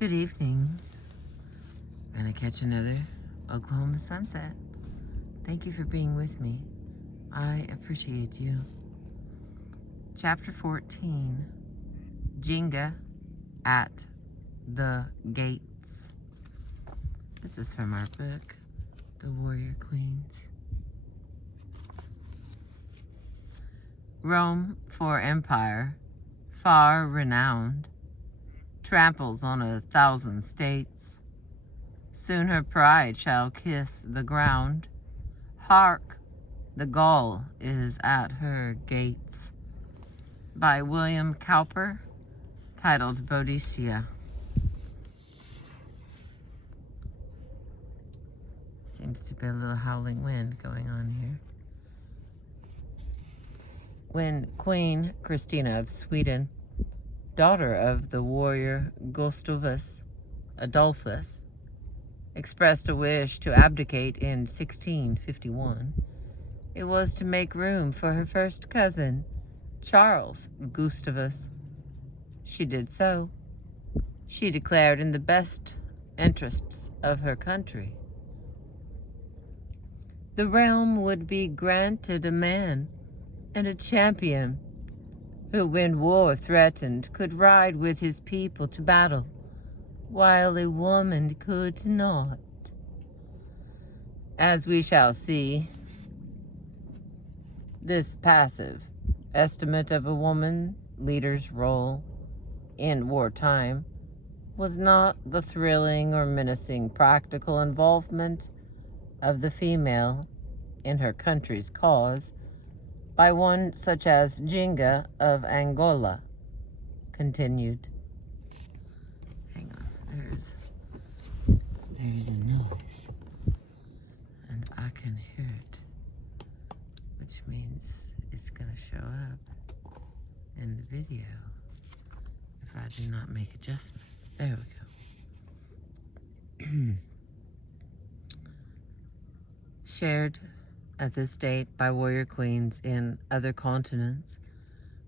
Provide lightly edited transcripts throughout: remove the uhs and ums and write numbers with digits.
Good evening. Gonna catch another Oklahoma sunset. Thank you for being with me. I appreciate you. Chapter 14, JINGA at the Gates. This is from our book, The Warrior Queens. Rome, for empire, far renowned, tramples on 1,000 states. Soon her pride shall kiss the ground. Hark, the Gaul is at her gates. By William Cowper, titled Boadicea. Seems to be a little howling wind going on here. When Queen Christina of Sweden, daughter of the warrior Gustavus Adolphus, expressed a wish to abdicate in 1651, it was to make room for her first cousin, Charles Gustavus. She did so. She declared in the best interests of her country. The realm would be granted a man and a champion who, when war threatened, could ride with his people to battle, while a woman could not. As we shall see, this passive estimate of a woman leader's role in wartime was not the thrilling or menacing practical involvement of the female in her country's cause by one such as JINGA of Angola, continued. Hang on, there's a noise, and I can hear it, which means it's gonna show up in the video if I do not make adjustments. There we go. Shared at this date by warrior queens in other continents,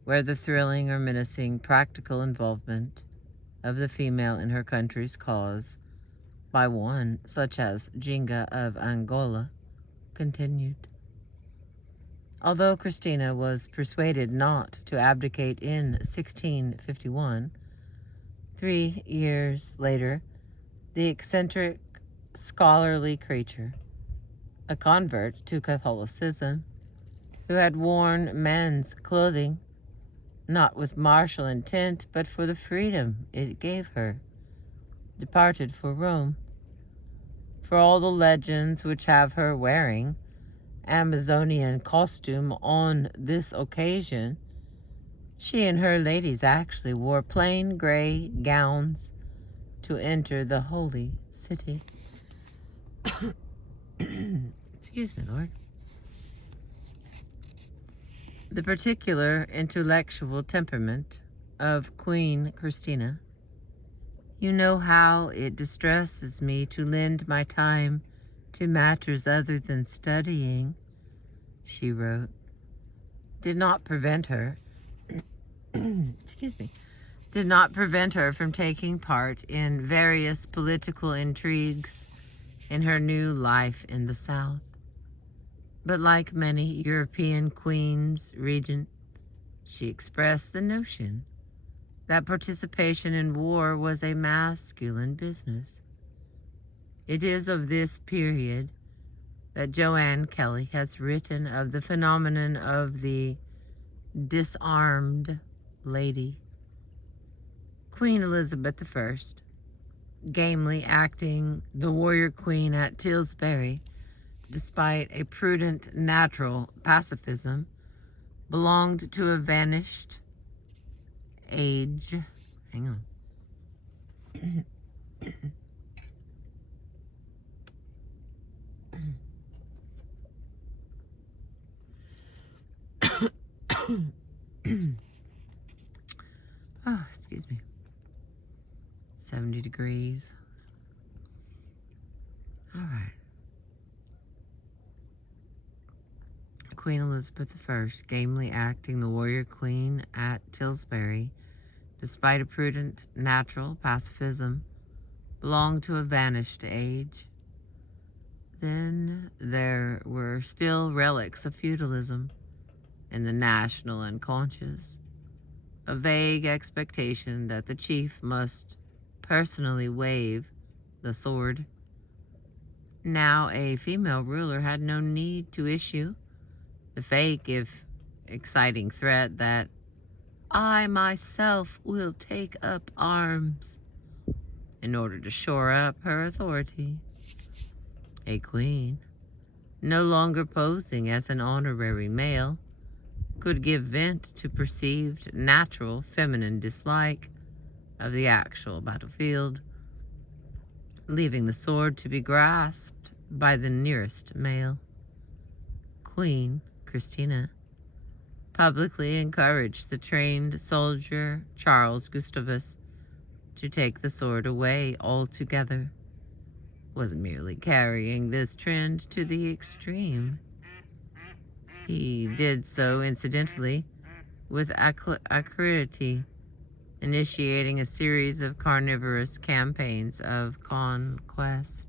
where the thrilling or menacing practical involvement of the female in her country's cause by one such as JINGA of Angola continued. Although Christina was persuaded not to abdicate in 1651, 3 years later, the eccentric, scholarly creature, a convert to Catholicism, who had worn men's clothing, not with martial intent, but for the freedom it gave her, departed for Rome. For all the legends which have her wearing Amazonian costume on this occasion, she and her ladies actually wore plain gray gowns to enter the holy city. Excuse me, Lord. The particular intellectual temperament of Queen Christina. You know how it distresses me to lend my time to matters other than studying, she wrote, did not prevent her did not prevent her from taking part in various political intrigues in her new life in the South. But like many European queens regent, she expressed the notion that participation in war was a masculine business. It is of this period that Joanne Kelly has written of the phenomenon of the disarmed lady. Queen Elizabeth I, gamely acting the warrior queen at Tilbury, despite a prudent natural pacifism, belonged to a vanished age. Hang on. Oh, excuse me. 70 degrees. All right. Queen Elizabeth I, gamely acting the warrior queen at Tilbury, despite a prudent natural pacifism, belonged to a vanished age. Then there were still relics of feudalism in the national unconscious, a vague expectation that the chief must personally wave the sword. Now a female ruler had no need to issue the fake, if exciting, threat that I myself will take up arms in order to shore up her authority. A queen, no longer posing as an honorary male, could give vent to perceived natural feminine dislike of the actual battlefield, leaving the sword to be grasped by the nearest male. Queen Christina publicly encouraged the trained soldier Charles Gustavus to take the sword away altogether, was merely carrying this trend to the extreme. He did so, incidentally, with alacrity, initiating a series of carnivorous campaigns of conquest.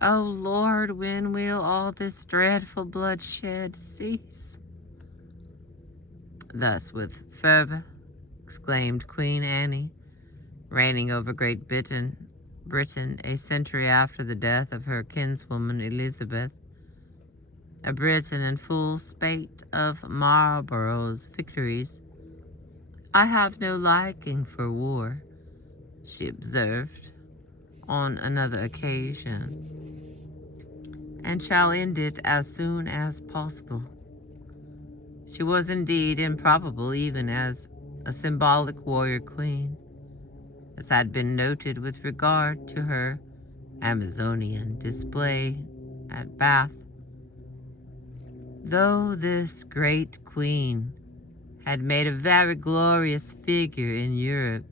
O Lord, when will all this dreadful bloodshed cease? Thus with fervor exclaimed Queen Anne, reigning over Great Britain a century after the death of her kinswoman Elizabeth, a Briton in full spate of Marlborough's victories. I have no liking for war, she observed on another occasion, and shall end it as soon as possible. She was indeed improbable even as a symbolic warrior queen, as had been noted with regard to her Amazonian display at Bath. Though this great queen had made a very glorious figure in Europe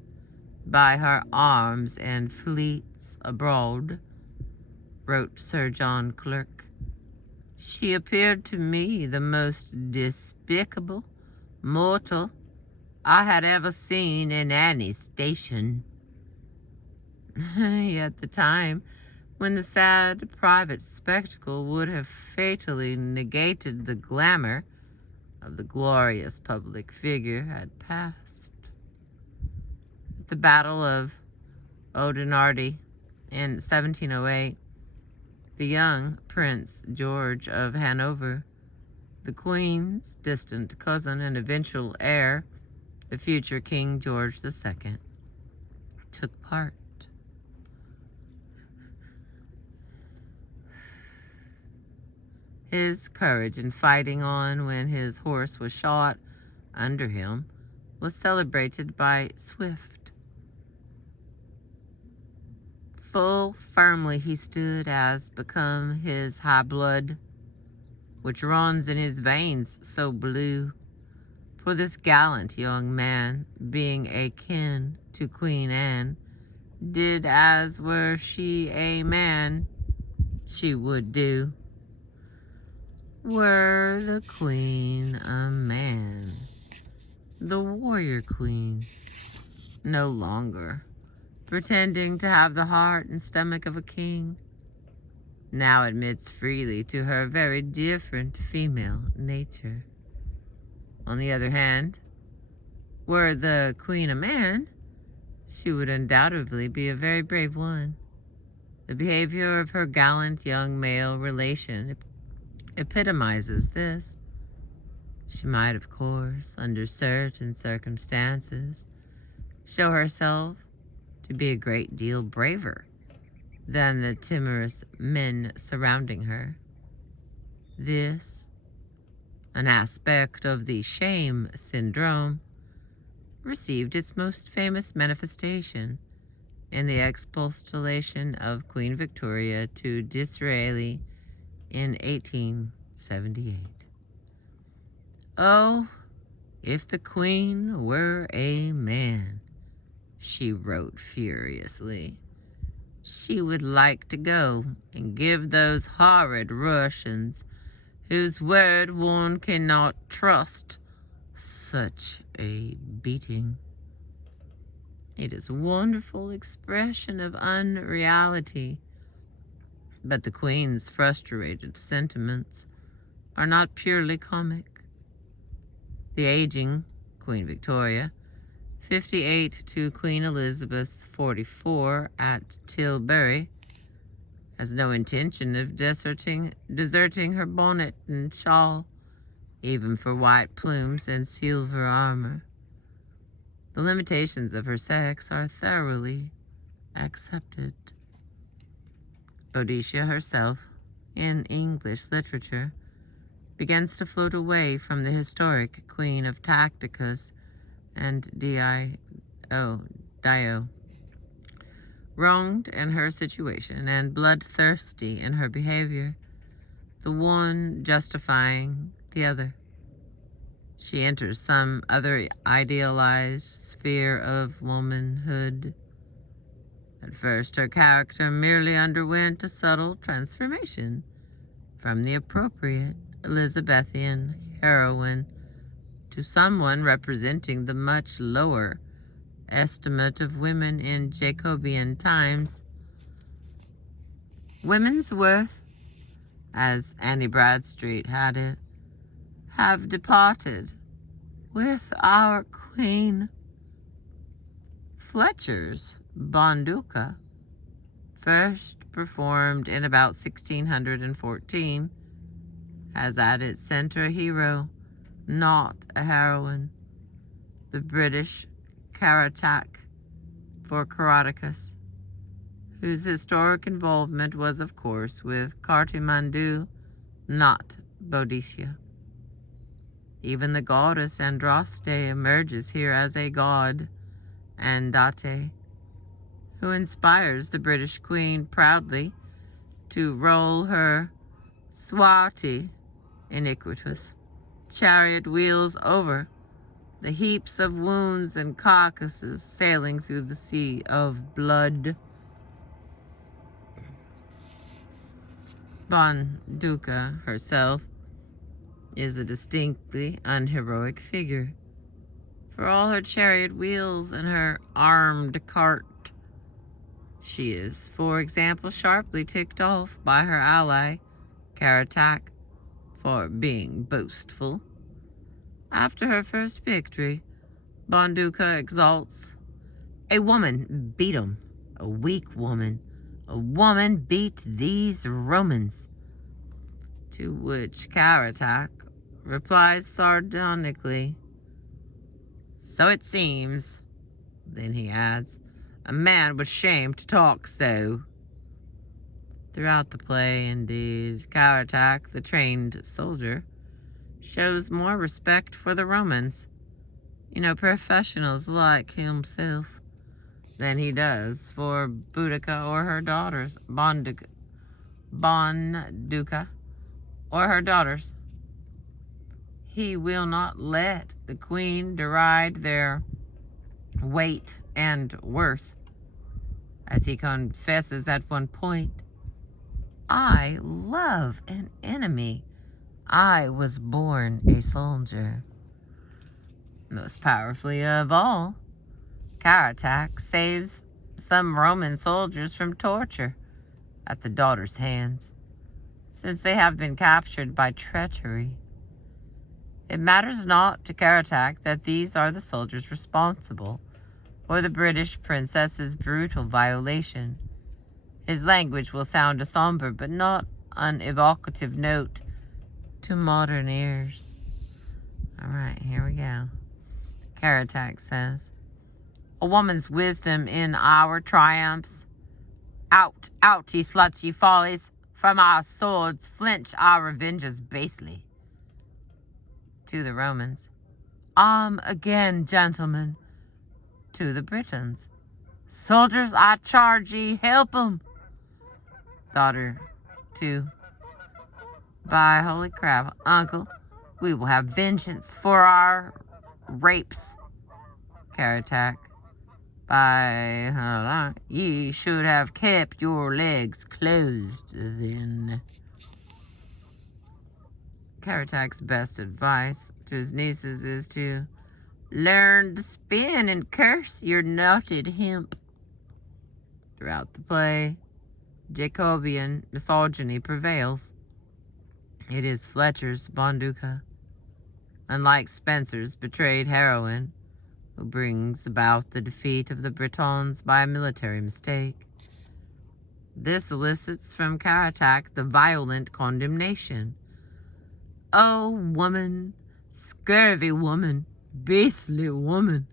by her arms and fleets abroad, wrote Sir John Clerk, she appeared to me the most despicable mortal I had ever seen in any station. Yet the time when the sad private spectacle would have fatally negated the glamour of the glorious public figure had passed. At the Battle of Oudenarde in 1708, the young Prince George of Hanover, the Queen's distant cousin and eventual heir, the future King George II, took part. His courage in fighting on when his horse was shot under him was celebrated by Swift. Full firmly he stood as become his high blood, which runs in his veins so blue. For this gallant young man, being a kin to Queen Anne, did as were she a man, she would do. Were the queen a man, the warrior queen, no longer pretending to have the heart and stomach of a king, now admits freely to her very different female nature. On the other hand, were the queen a man, she would undoubtedly be a very brave one. The behavior of her gallant young male relation epitomizes this. She might, of course, under certain circumstances, show herself to be a great deal braver than the timorous men surrounding her. This, an aspect of the shame syndrome, received its most famous manifestation in the expostulation of Queen Victoria to Disraeli in 1878. Oh, if the Queen were a man, she wrote furiously, she would like to go and give those horrid Russians, whose word one cannot trust, such a beating. It is a wonderful expression of unreality. But the Queen's frustrated sentiments are not purely comic. The aging Queen Victoria, 58 to Queen Elizabeth, 44, at Tilbury, has no intention of deserting her bonnet and shawl, even for white plumes and silver armor. The limitations of her sex are thoroughly accepted. Boadicea herself, in English literature, begins to float away from the historic Queen of Tacticus and Dio. Wronged in her situation and bloodthirsty in her behavior, the one justifying the other. She enters some other idealized sphere of womanhood. At first, her character merely underwent a subtle transformation from the appropriate Elizabethan heroine to someone representing the much lower estimate of women in Jacobean times. Women's worth, as Annie Bradstreet had it, have departed with our Queen. Fletcher's Bonduca, first performed in about 1614, has at its center a hero, not a heroine, the British Caratak for Caraticus, whose historic involvement was, of course, with Cartimandu, not Boadicea. Even the goddess Andraste emerges here as a god, Andate, who inspires the British Queen proudly to roll her swarthy, iniquitous chariot wheels over the heaps of wounds and carcasses sailing through the sea of blood. Bonduca herself is a distinctly unheroic figure. For all her chariot wheels and her armed cart, she is, for example, sharply ticked off by her ally, Caratak, for being boastful. After her first victory, Bonduca exalts, "A woman beat 'em, a weak woman. A woman beat these Romans." To which Caratak replies sardonically, "So it seems." Then he adds, "A man was shamed to talk so." Throughout the play, indeed, Caratak, the trained soldier, shows more respect for the Romans, professionals like himself, than he does for Boudica or her daughters, Bonduca or her daughters. He will not let the Queen deride their weight and worth, as he confesses at one point, "I love an enemy. I was born a soldier." Most powerfully of all, Caratak saves some Roman soldiers from torture at the daughter's hands, since they have been captured by treachery. It matters not to Caratak that these are the soldiers responsible for the British princess's brutal violation. His language will sound a somber but not unevocative note to modern ears. All right, here we go. Caratak says, "A woman's wisdom in our triumphs. Out, out, ye sluts, ye follies! From our swords flinch our revengers basely." To the Romans, "Arm again, gentlemen." To the Britons, "Soldiers, I charge ye, help 'em." Daughter 2, "By holy crap, uncle, we will have vengeance for our rapes." Caratak, "By ye should have kept your legs closed then." Caratak's best advice to his nieces is to learn to spin and curse your knotted hemp. Throughout the play, Jacobean misogyny prevails. It is Fletcher's Bonduca, unlike Spencer's betrayed heroine, who brings about the defeat of the Britons by a military mistake. This elicits from Karatak the violent condemnation. "Oh, woman, scurvy woman, beastly woman,"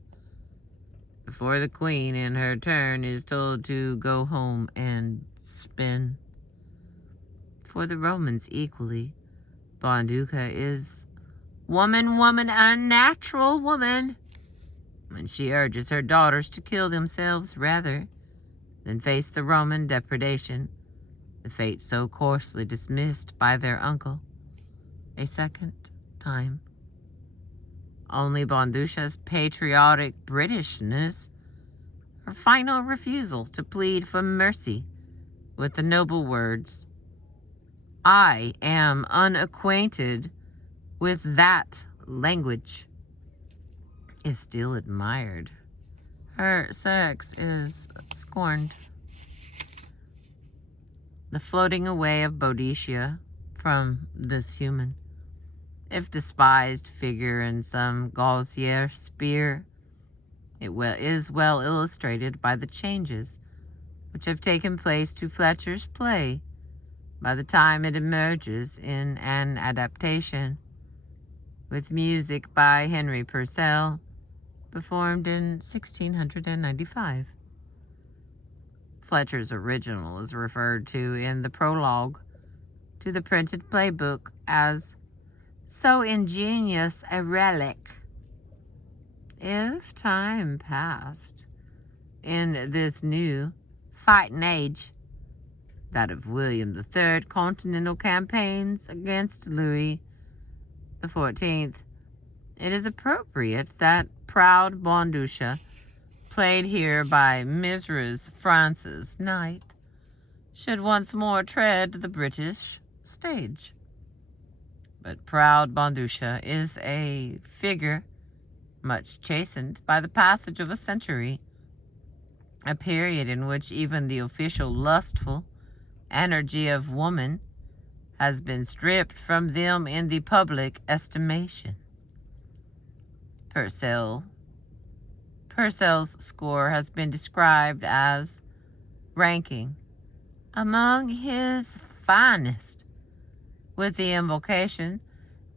before the queen in her turn is told to go home and spin. For the Romans equally, Bonduca is woman, woman, unnatural woman, when she urges her daughters to kill themselves rather than face the Roman depredation, the fate so coarsely dismissed by their uncle a second time. Only Bonduca's patriotic Britishness, her final refusal to plead for mercy with the noble words, "I am unacquainted with that language," is still admired. Her sex is scorned. The floating away of Boadicea from this human, if despised, figure in some Gaussier spear, it is well illustrated by the changes which have taken place to Fletcher's play by the time it emerges in an adaptation, with music by Henry Purcell, performed in 1695. Fletcher's original is referred to in the prologue to the printed playbook as so ingenious a relic. If time passed in this new fighting age, that of William III continental campaigns against Louis XIV, it is appropriate that proud Bonduca, played here by Mrs. Frances Knight, should once more tread the British stage. But proud Bonduca is a figure much chastened by the passage of a century, a period in which even the official lustful energy of woman has been stripped from them in the public estimation. Purcell's score has been described as ranking among his finest, with the invocation,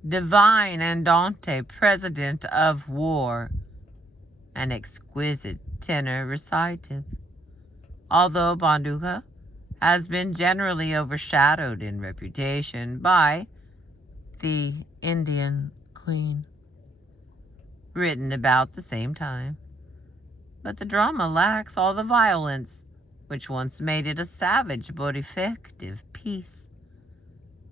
"Divine Andante, President of War," an exquisite tenor recitative. Although Bonduca has been generally overshadowed in reputation by the Indian Queen, written about the same time. But the drama lacks all the violence which once made it a savage but effective piece.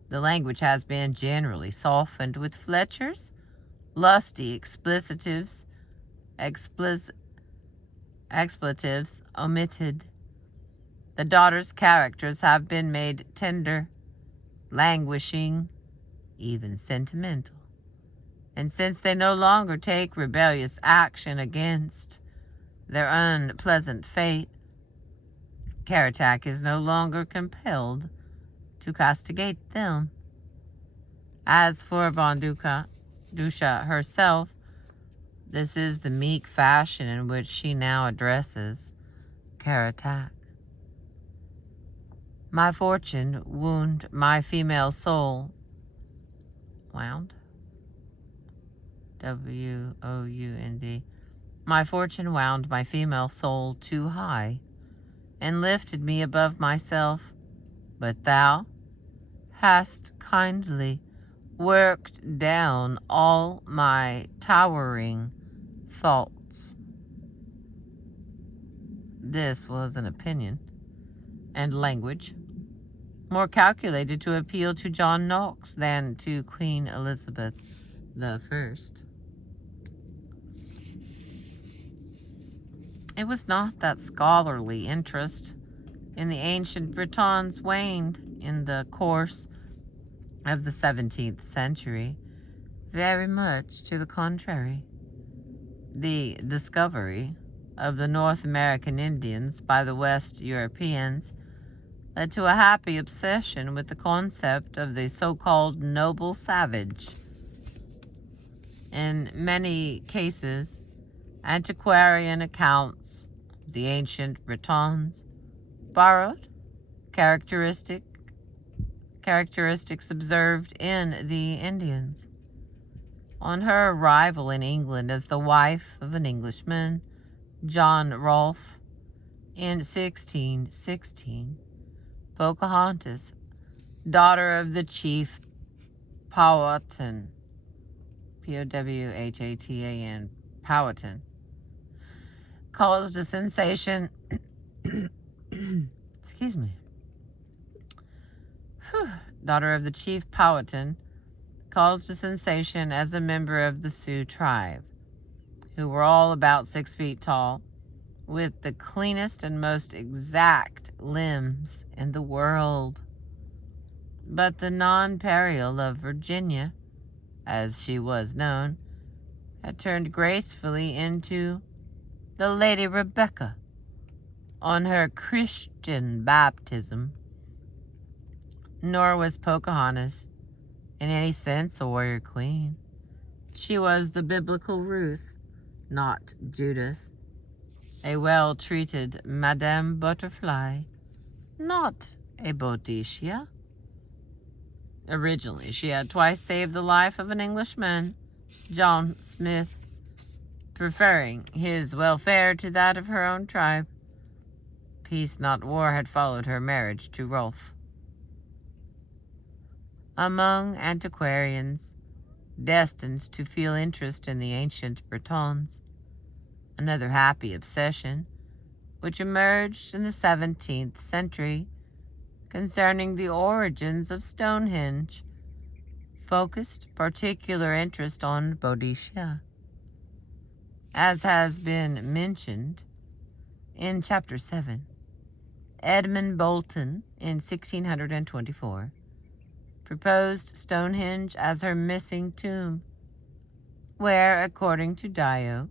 The language has been generally softened, with Fletcher's lusty expletives omitted. The daughters' characters have been made tender, languishing, even sentimental. And since they no longer take rebellious action against their unpleasant fate, Karatak is no longer compelled to castigate them. As for Bonduca herself, this is the meek fashion in which she now addresses Karatak. "My fortune wound my female soul." Wound? W-O-U-N-D. "My fortune wound my female soul too high, and lifted me above myself. But thou hast kindly worked down all my towering thoughts." This was an opinion and language more calculated to appeal to John Knox than to Queen Elizabeth I. It was not that scholarly interest in the ancient Britons waned in the course of the 17th century. Very much to the contrary. the discovery of the North American Indians by the West Europeans led to a happy obsession with the concept of the so-called noble savage. In many cases, antiquarian accounts of the ancient Bretons borrowed characteristics observed in the Indians. On her arrival in England as the wife of an Englishman, John Rolfe, in 1616, Pocahontas, daughter of the chief Powhatan, Powhatan, Powhatan, caused a sensation. Excuse me. Daughter of the chief Powhatan, caused a sensation as a member of the Sioux tribe, who were all about 6 feet tall, with the cleanest and most exact limbs in the world. But the nonpareil of Virginia, as she was known, had turned gracefully into the Lady Rebecca on her Christian baptism. Nor was Pocahontas in any sense a warrior queen. She was the biblical Ruth, not Judith, a well-treated Madame Butterfly, not a Boadicea. Originally, she had twice saved the life of an Englishman, John Smith, preferring his welfare to that of her own tribe. Peace, not war, had followed her marriage to Rolfe. Among antiquarians destined to feel interest in the ancient Bretons, another happy obsession, which emerged in the 17th century concerning the origins of Stonehenge, focused particular interest on Boadicea. As has been mentioned in Chapter 7, Edmund Bolton, in 1624, proposed Stonehenge as her missing tomb, where, according to Dio,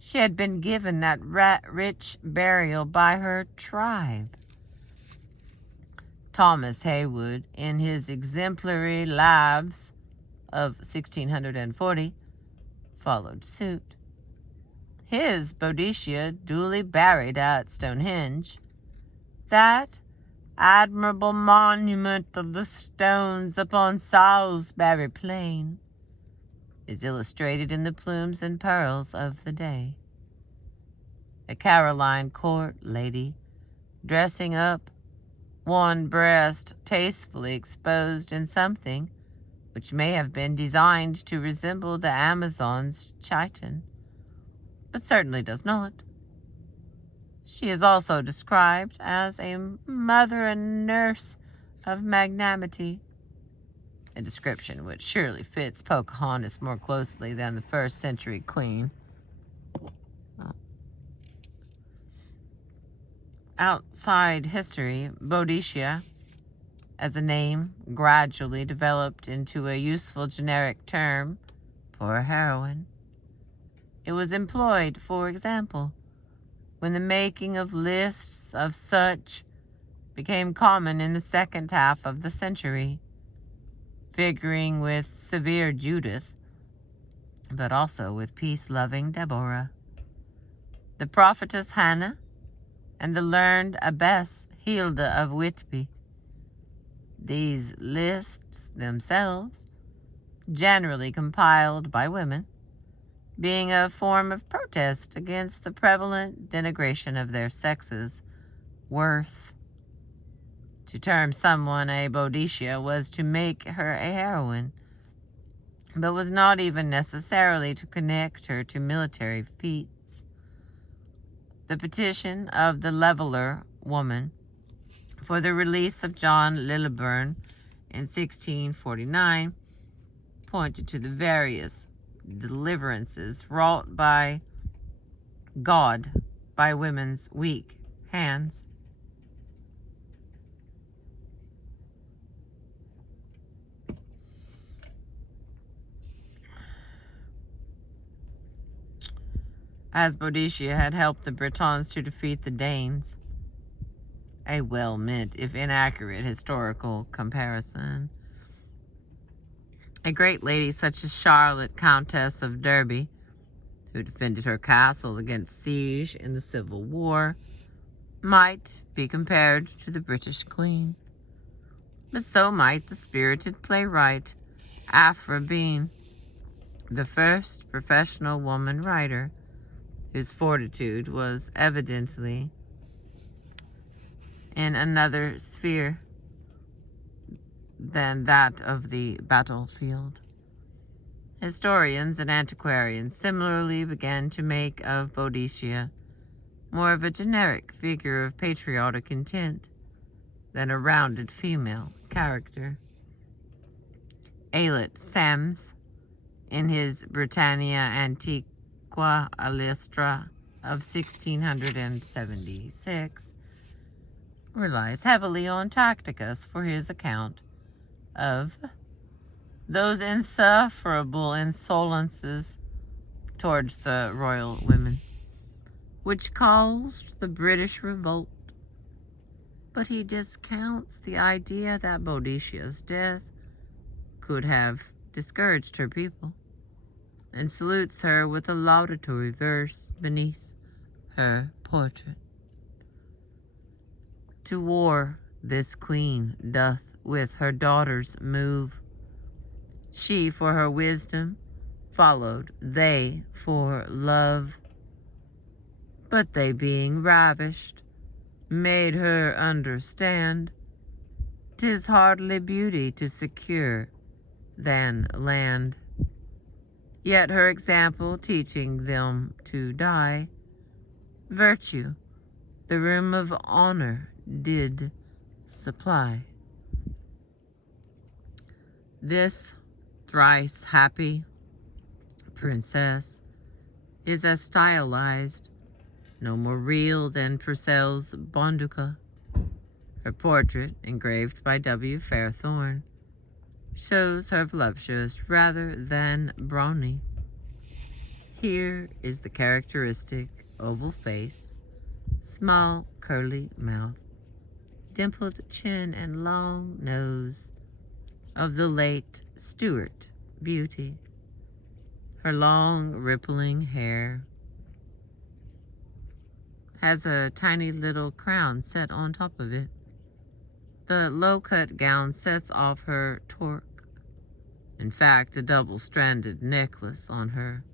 she had been given that rich burial by her tribe. Thomas Heywood, in his exemplary Lives of 1640, followed suit. His Boadicea duly buried at Stonehenge, that admirable monument of the stones upon Salisbury Plain, is illustrated in the plumes and pearls of the day. A Caroline court lady, dressing up, one breast tastefully exposed in something which may have been designed to resemble the Amazon's chiton, but certainly does not. She is also described as a mother and nurse of magnanimity, a description which surely fits Pocahontas more closely than the first-century queen. Outside history, Boadicea, as a name, gradually developed into a useful generic term for a heroine. It was employed, for example, when the making of lists of such became common in the second half of the century, figuring with severe Judith, but also with peace-loving Deborah, the prophetess Hannah, and the learned abbess Hilda of Whitby. These lists themselves, generally compiled by women, being a form of protest against the prevalent denigration of their sex's worth. To term someone a Boadicea was to make her a heroine, but was not even necessarily to connect her to military feats. The petition of the Leveller woman for the release of John Lilliburne in 1649 pointed to the various deliverances wrought by God by women's weak hands. as Boadicea had helped the Bretons to defeat the Danes. A well-meant, if inaccurate, historical comparison. A great lady such as Charlotte, Countess of Derby, who defended her castle against siege in the Civil War, might be compared to the British Queen. But so might the spirited playwright Aphra Bean, the first professional woman writer whose fortitude was evidently in another sphere than that of the battlefield. Historians and antiquarians similarly began to make of Boadicea more of a generic figure of patriotic intent than a rounded female character. Aylett Sams, in his Britannia Antiqua Illustra of 1676, relies heavily on Tacitus for his account of those insufferable insolences towards the royal women, which caused the British revolt. But he discounts the idea that Boadicia's death could have discouraged her people, and salutes her with a laudatory verse beneath her portrait. To war this queen doth with her daughters move. She for her wisdom followed, they for love. But they being ravished, made her understand 'tis hardly beauty to secure than land. Yet her example teaching them to die, virtue the room of honor did supply. This thrice happy princess is as stylized, no more real than Purcell's Bonduca. Her portrait, engraved by W. Fairthorne, shows her voluptuous rather than brawny. Here is the characteristic oval face, small curly mouth, dimpled chin, and long nose of the late Stuart beauty. Her long rippling hair has a tiny little crown set on top of it. The low-cut gown sets off her torque. In fact, a double-stranded necklace. On her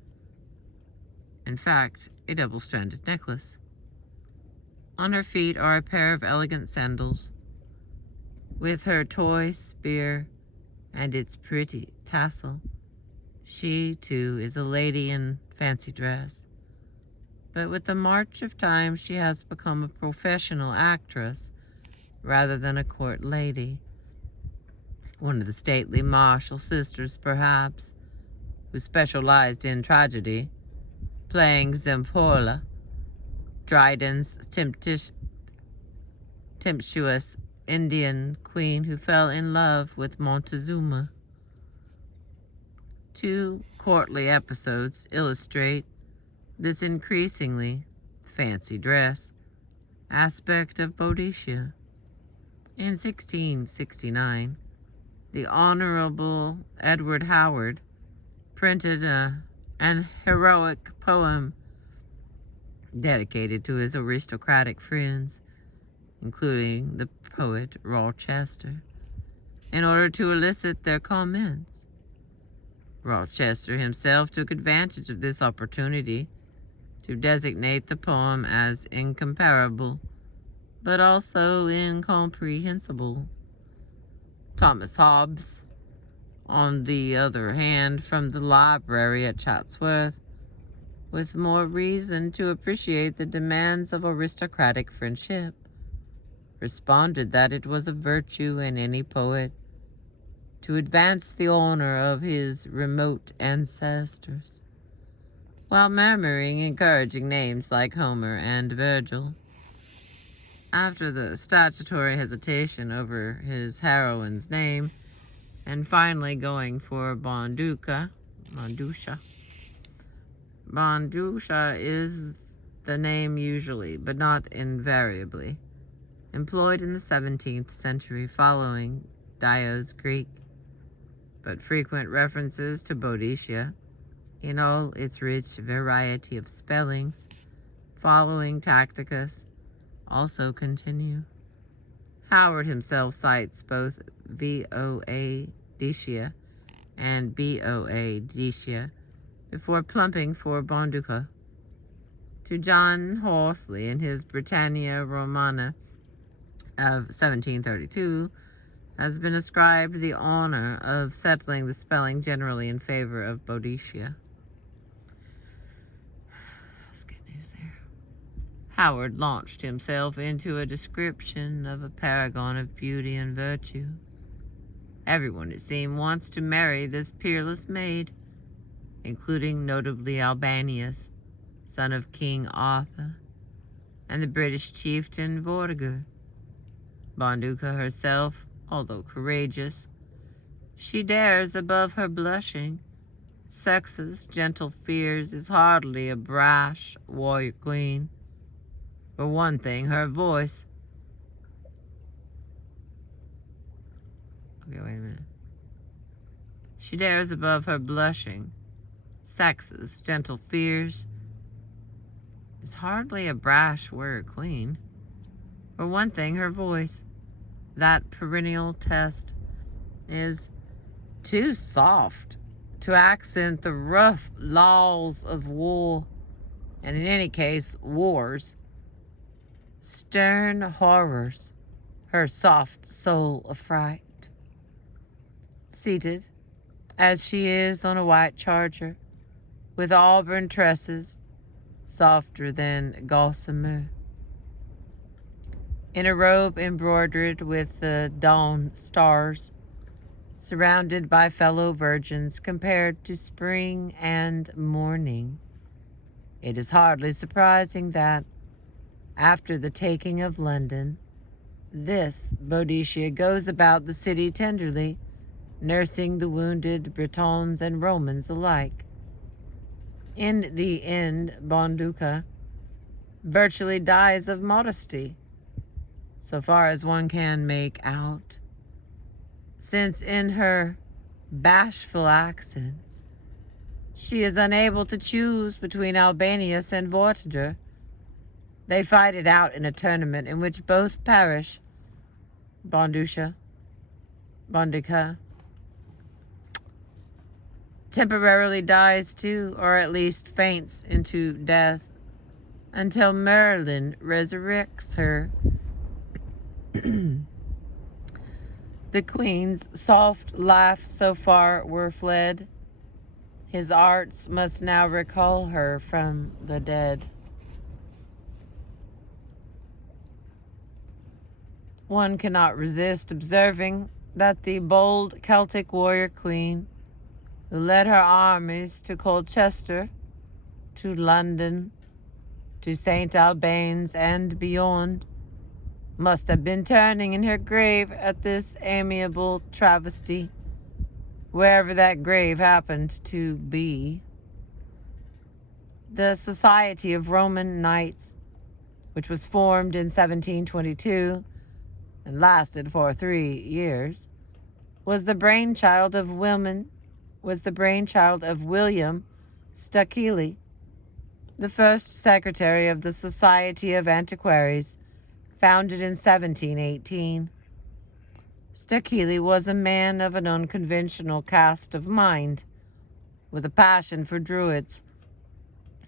feet are a pair of elegant sandals, with her toy spear and its pretty tassel. She, too, is a lady in fancy dress, but with the march of time she has become a professional actress rather than a court lady. One of the stately Marshall sisters, perhaps, who specialized in tragedy, playing Zempoalla, Dryden's tempestuous Indian queen who fell in love with Montezuma. Two courtly episodes illustrate this increasingly fancy dress aspect of Boadicea. In 1669, the Honorable Edward Howard printed an heroic poem dedicated to his aristocratic friends, including the poet Rochester, in order to elicit their comments. Rochester himself took advantage of this opportunity to designate the poem as incomparable, but also incomprehensible. Thomas Hobbes, on the other hand, from the library at Chatsworth, with more reason to appreciate the demands of aristocratic friendship, responded that it was a virtue in any poet to advance the honor of his remote ancestors, while murmuring encouraging names like Homer and Virgil. After the statutory hesitation over his heroine's name, and finally going for Bonduca, Bondusha is the name usually, but not invariably, employed in the 17th century following Dio's Greek, but frequent references to Boeotia in all its rich variety of spellings following Tacticus also continue. Howard himself cites both Boadicea and Boadicea before plumping for Bonduca. To John Horsley in his Britannia Romana of 1732 has been ascribed the honor of settling the spelling generally in favor of Boadicea. That's good news there. Howard launched himself into a description of a paragon of beauty and virtue. Everyone, it seemed, wants to marry this peerless maid, including notably Albanius, son of King Arthur, and the British chieftain Vortigern. Bonduca herself, although courageous, she dares above her blushing. Sex's gentle fears is hardly a brash warrior queen. For one thing, her voice. Okay, wait a minute. She dares above her blushing. Sex's gentle fears is hardly a brash warrior queen. For one thing, her voice, that perennial test, is too soft to accent the rough laws of war, and in any case, wars. Stern horrors, her soft soul affright. Seated, as she is on a white charger, with auburn tresses, softer than gossamer, in a robe embroidered with the dawn stars, surrounded by fellow virgins compared to spring and morning. It is hardly surprising that, after the taking of London, this Boadicea goes about the city tenderly, nursing the wounded Britons and Romans alike. In the end, Bonduca virtually dies of modesty, so far as one can make out, since in her bashful accents she is unable to choose between Albanius and Vortigern. They fight it out in a tournament in which both perish. Bonduca temporarily dies too, or at least faints into death, until Merlin resurrects her. The queen's soft laugh so far were fled. His arts must now recall her from the dead. One cannot resist observing that the bold Celtic warrior queen, who led her armies to Colchester, to London, to St. Albans and beyond, must have been turning in her grave at this amiable travesty, wherever that grave happened to be. The Society of Roman Knights, which was formed in 1722 and lasted for 3 years, was the brainchild of William Stukeley, the first secretary of the Society of Antiquaries, founded in 1718. Stukeley was a man of an unconventional cast of mind, with a passion for druids,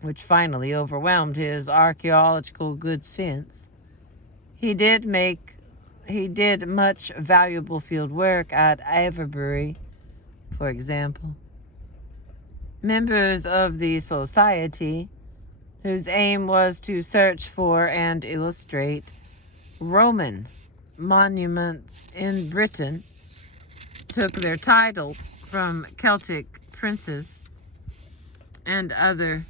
which finally overwhelmed his archaeological good sense. He did much valuable field work at Avebury, for example. Members of the society, whose aim was to search for and illustrate Roman monuments in Britain, took their titles from Celtic princes and other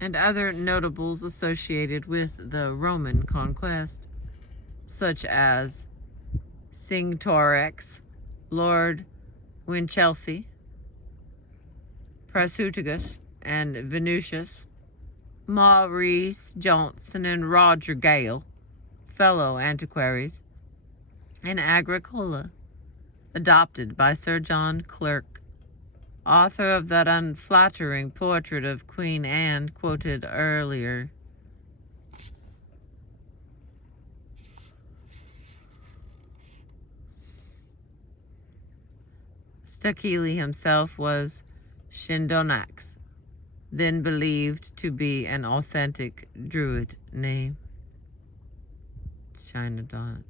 notables associated with the Roman conquest, such as Cingtorex, Lord Winchelsea, Prasutagus and Venusius, Maurice Johnson and Roger Gale, fellow antiquaries, and Agricola, adopted by Sir John Clerk, author of that unflattering portrait of Queen Anne quoted earlier. Stukely himself was Shindonax, then believed to be an authentic Druid name. Shindonax.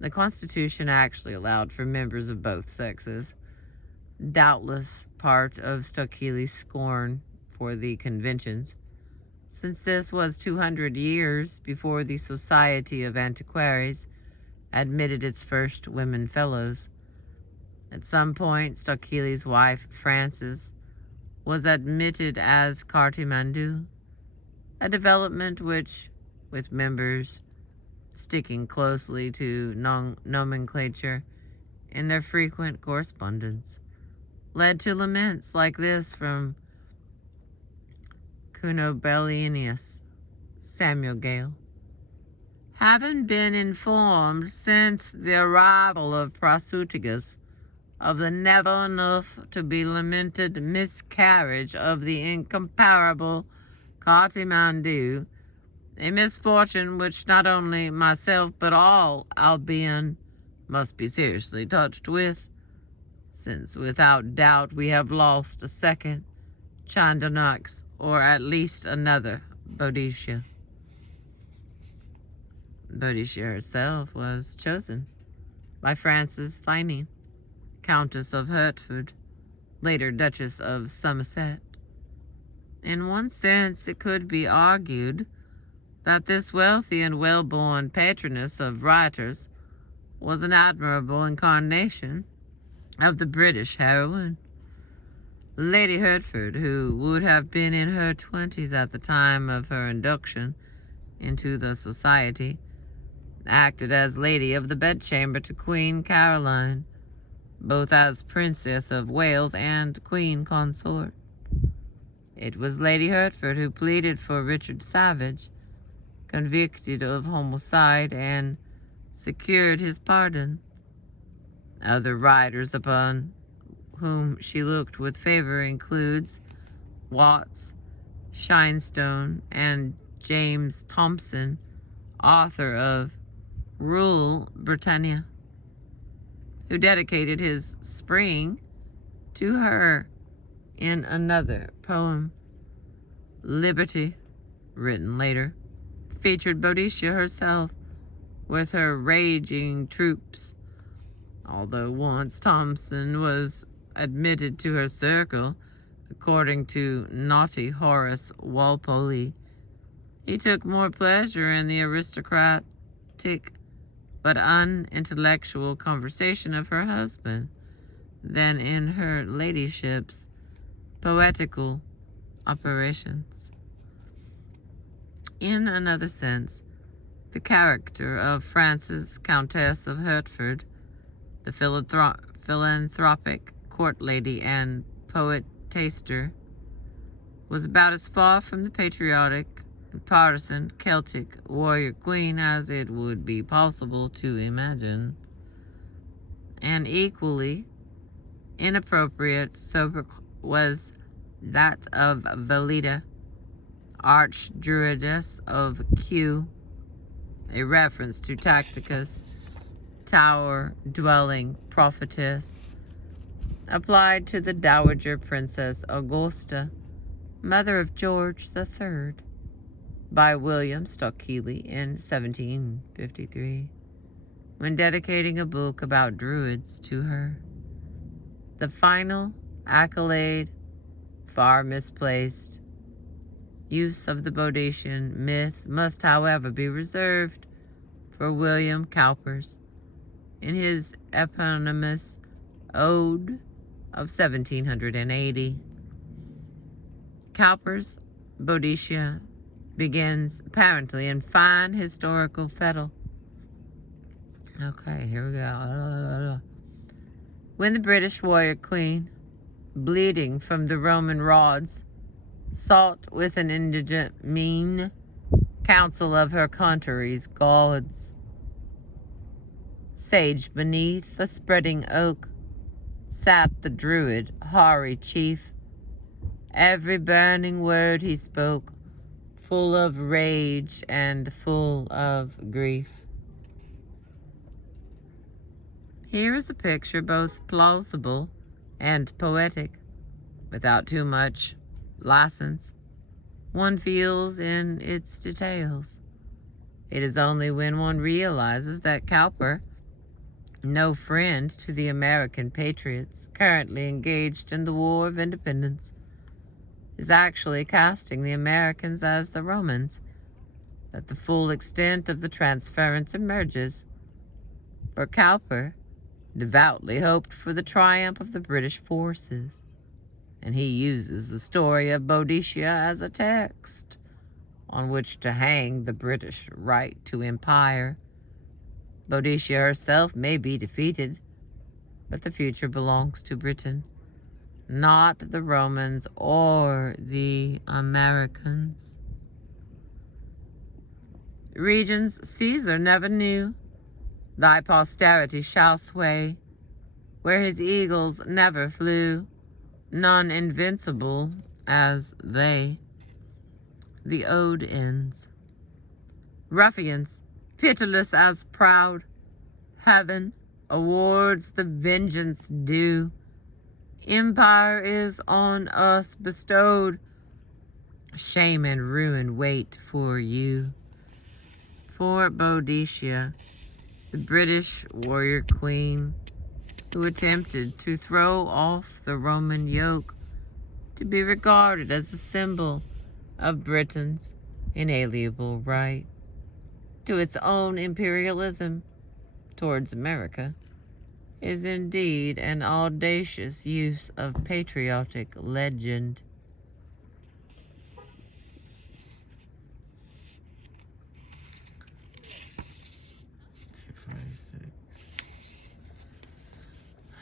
The Constitution actually allowed for members of both sexes, doubtless part of Stukely's scorn for the conventions, since this was 200 years before the Society of Antiquaries admitted its first women fellows. At some point, Stukely's wife, Frances, was admitted as Cartimandu, a development which, with members sticking closely to nomenclature in their frequent correspondence, led to laments like this from Cunobelius Samuel Gale. Having been informed since the arrival of Prasutagus of the never enough to be lamented miscarriage of the incomparable Cartimandu, a misfortune which not only myself but all Albion must be seriously touched with, since without doubt we have lost a second Chandanax, or at least another Boadicea. Boadicea herself was chosen by Frances Thynne, Countess of Hertford, later Duchess of Somerset. In one sense, it could be argued that this wealthy and well-born patroness of writers was an admirable incarnation of the British heroine. Lady Hertford, who would have been in her 20s at the time of her induction into the society, acted as Lady of the Bedchamber to Queen Caroline, both as Princess of Wales and Queen Consort. It was Lady Hertford who pleaded for Richard Savage, convicted of homicide, and secured his pardon. Other writers upon whom she looked with favor includes Watts, Shinestone, and James Thomson, author of Rule Britannia, who dedicated his Spring to her in another poem. Liberty, written later, featured Boadicea herself with her raging troops. Although once Thomson was admitted to her circle, according to naughty Horace Walpole, he took more pleasure in the aristocratic but unintellectual conversation of her husband than in her ladyship's poetical operations. In another sense, the character of Frances, Countess of Hertford, the philanthropic court lady and poet-taster, was about as far from the patriotic and partisan Celtic warrior queen as it would be possible to imagine. And equally inappropriate was that of Velida, Archdruidess of Kew, a reference to Tacticus, tower-dwelling prophetess, applied to the Dowager Princess Augusta, mother of George III, by William Stukely in 1753, when dedicating a book about Druids to her. The final accolade, far misplaced, use of the Boadician myth must, however, be reserved for William Cowper's in his eponymous Ode of 1780. Cowper's Boadicea begins apparently in fine historical fettle. Okay, here we go. When the British warrior queen bleeding from the Roman rods, sought with an indigent mien counsel of her country's gods. Sage beneath a spreading oak sat the druid, hoary chief. Every burning word he spoke, full of rage and full of grief. Here is a picture both plausible and poetic, without too much license. One feels in its details. It is only when one realizes that Cowper, no friend to the American patriots currently engaged in the War of Independence, is actually casting the Americans as the Romans, that the full extent of the transference emerges. For Cowper devoutly hoped for the triumph of the British forces, and he uses the story of Boadicea as a text on which to hang the British right to empire. Boadicea herself may be defeated, but the future belongs to Britain, not the Romans or the Americans. Regions Caesar never knew, thy posterity shall sway, where his eagles never flew, none invincible as they. The ode ends. Ruffians, pitiless as proud, heaven awards the vengeance due. Empire is on us bestowed, shame and ruin wait for you. For Boadicea, the British warrior queen, who attempted to throw off the Roman yoke, to be regarded as a symbol of Britain's inalienable right to its own imperialism towards America, is indeed an audacious use of patriotic legend.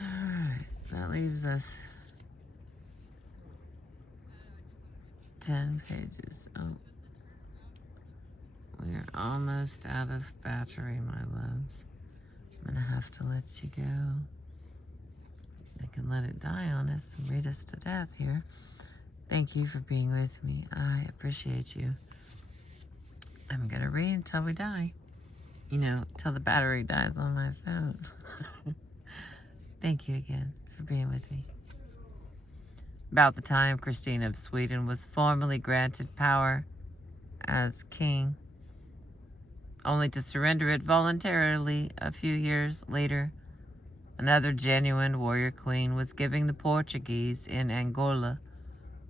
Alright, that leaves us 10 pages. Oh, we are almost out of battery, my loves. I'm gonna have to let you go. I can let it die on us and read us to death here. Thank you for being with me. I appreciate you. I'm gonna read until we die. You know, till the battery dies on my phone. Thank you again for being with me. About the time Christina of Sweden was formally granted power as king, only to surrender it voluntarily a few years later, another genuine warrior queen was giving the Portuguese in Angola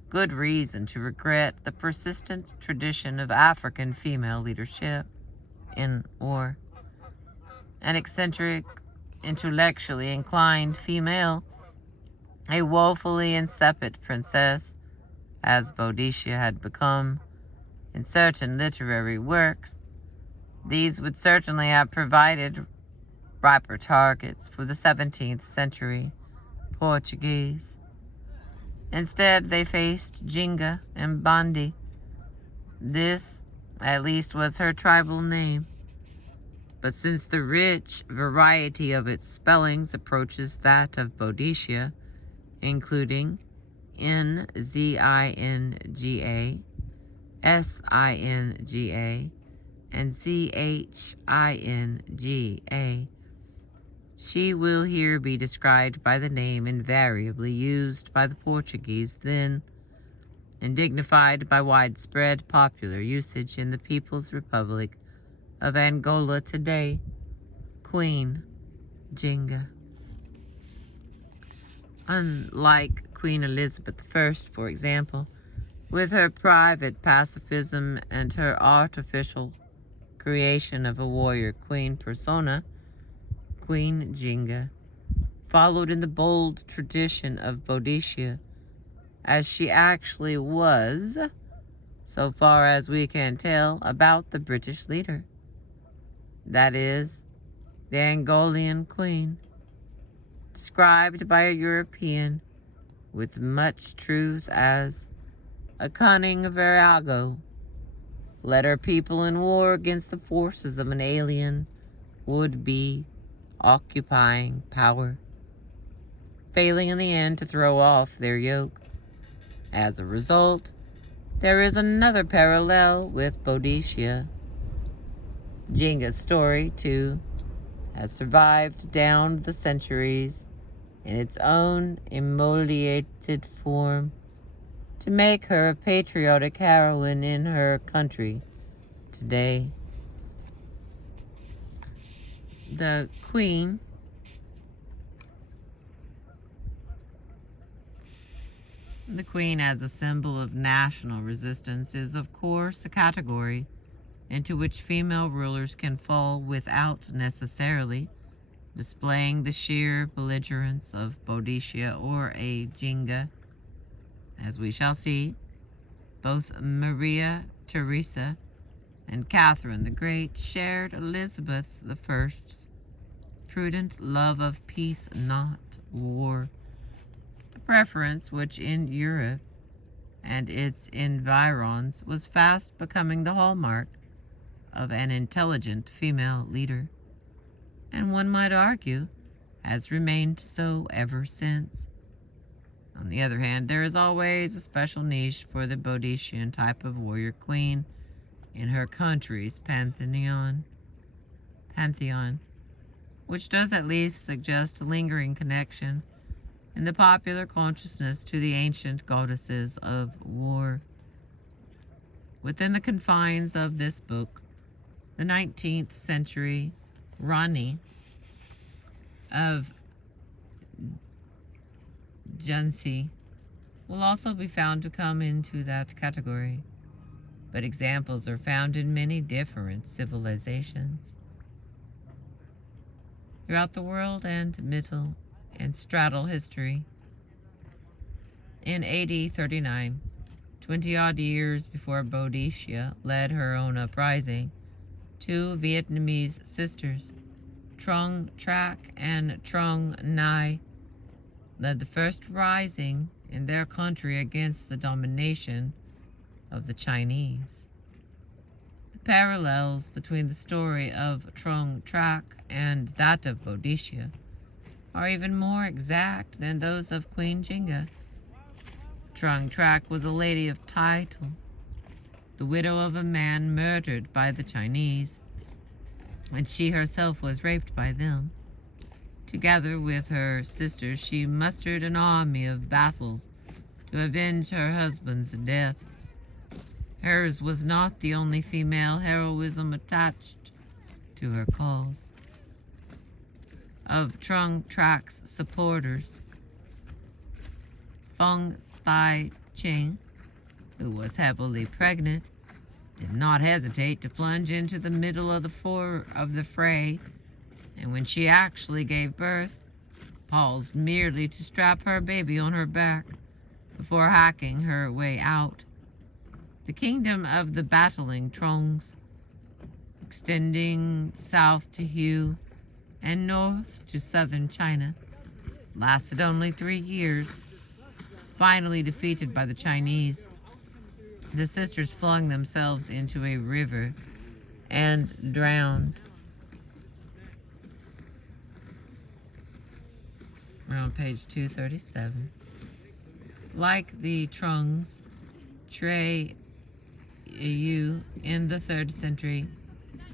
good reason to regret the persistent tradition of African female leadership in war. An eccentric, intellectually inclined female, a woefully insipid princess, as Boadicea had become in certain literary works, these would certainly have provided riper targets for the 17th century Portuguese. Instead, they faced JINGA and Bandi. This, at least, was her tribal name. But since the rich variety of its spellings approaches that of Boadicea, including Nzinga, Singa, and Zhinga, she will here be described by the name invariably used by the Portuguese then, and dignified by widespread popular usage in the People's Republic of Angola today, Queen JINGA. Unlike Queen Elizabeth I, for example, with her private pacifism and her artificial creation of a warrior queen persona, Queen JINGA followed in the bold tradition of Boadicea, as she actually was, so far as we can tell, about the British leader. That is, the Angolan queen, described by a European with much truth as a cunning virago, led her people in war against the forces of an alien would-be occupying power, failing in the end to throw off their yoke. As a result, there is another parallel with Boadicea. JINGA's story, too, has survived down the centuries in its own immolated form to make her a patriotic heroine in her country today. The Queen as a symbol of national resistance is, of course, a category into which female rulers can fall without necessarily displaying the sheer belligerence of Boadicea or a JINGA. As we shall see, both Maria Theresa and Catherine the Great shared Elizabeth I's prudent love of peace, not war, a preference which in Europe and its environs was fast becoming the hallmark of an intelligent female leader, and one might argue has remained so ever since. On the other hand, there is always a special niche for the Boadician type of warrior queen in her country's pantheon, which does at least suggest a lingering connection in the popular consciousness to the ancient goddesses of war. Within the confines of this book, the 19th century Rani of Jhansi will also be found to come into that category, but examples are found in many different civilizations throughout the world and middle and straddle history. In AD 39, 20-odd years before Boadicea led her own uprising, two Vietnamese sisters, Trung Trac and Trung Nai, led the first rising in their country against the domination of the Chinese. The parallels between the story of Trung Trac and that of Boadicea are even more exact than those of Queen JINGA. Trung Trac was a lady of title, the widow of a man murdered by the Chinese, and she herself was raped by them. Together with her sisters, she mustered an army of vassals to avenge her husband's death. Hers was not the only female heroism attached to her cause. Of Trung Trac's supporters, Feng Thai Ching, who was heavily pregnant, did not hesitate to plunge into the middle of the fray, and when she actually gave birth, paused merely to strap her baby on her back before hacking her way out. The kingdom of the battling Trungs, extending south to Hue and north to southern China, lasted only 3 years. Finally defeated by the Chinese, the sisters flung themselves into a river and drowned. We're on page 237. Like the Trungs, Tre Yu in the 3rd century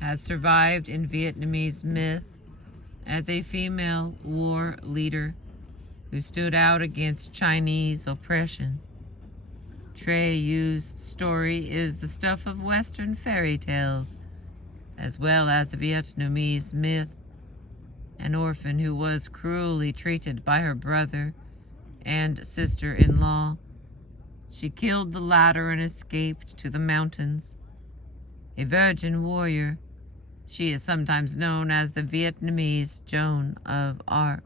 has survived in Vietnamese myth as a female war leader who stood out against Chinese oppression. Tre Yu's story is the stuff of Western fairy tales, as well as Vietnamese myth. An orphan who was cruelly treated by her brother and sister-in-law, she killed the latter and escaped to the mountains. A virgin warrior, she is sometimes known as the Vietnamese Joan of Arc.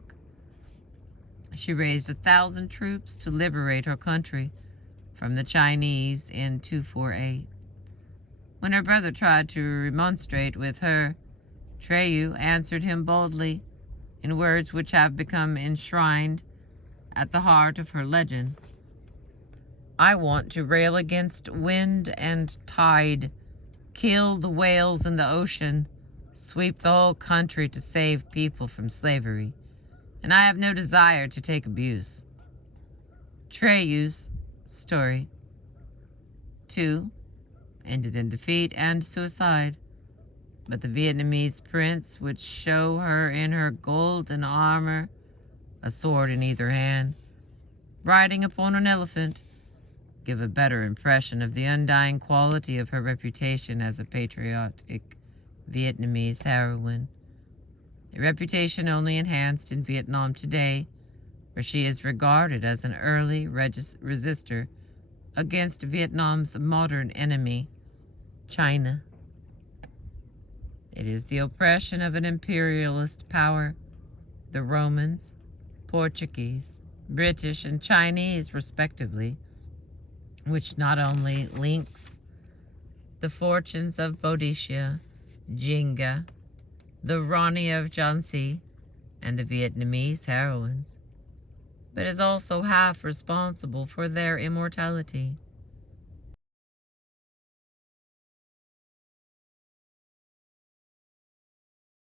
She raised 1,000 troops to liberate her country from the Chinese in 248. When her brother tried to remonstrate with her, Treyu answered him boldly in words which have become enshrined at the heart of her legend. I want to rail against wind and tide, kill the whales in the ocean, sweep the whole country to save people from slavery, and I have no desire to take abuse. Treyu's story 2 ended in defeat and suicide, but the Vietnamese prince would show her in her golden armor, a sword in either hand, riding upon an elephant, give a better impression of the undying quality of her reputation as a patriotic Vietnamese heroine, a reputation only enhanced in Vietnam today, where she is regarded as an early resistor against Vietnam's modern enemy, China. It is the oppression of an imperialist power, the Romans, Portuguese, British, and Chinese, respectively, which not only links the fortunes of Boadicea, JINGA, the Rani of Jhansi, and the Vietnamese heroines, but is also half responsible for their immortality.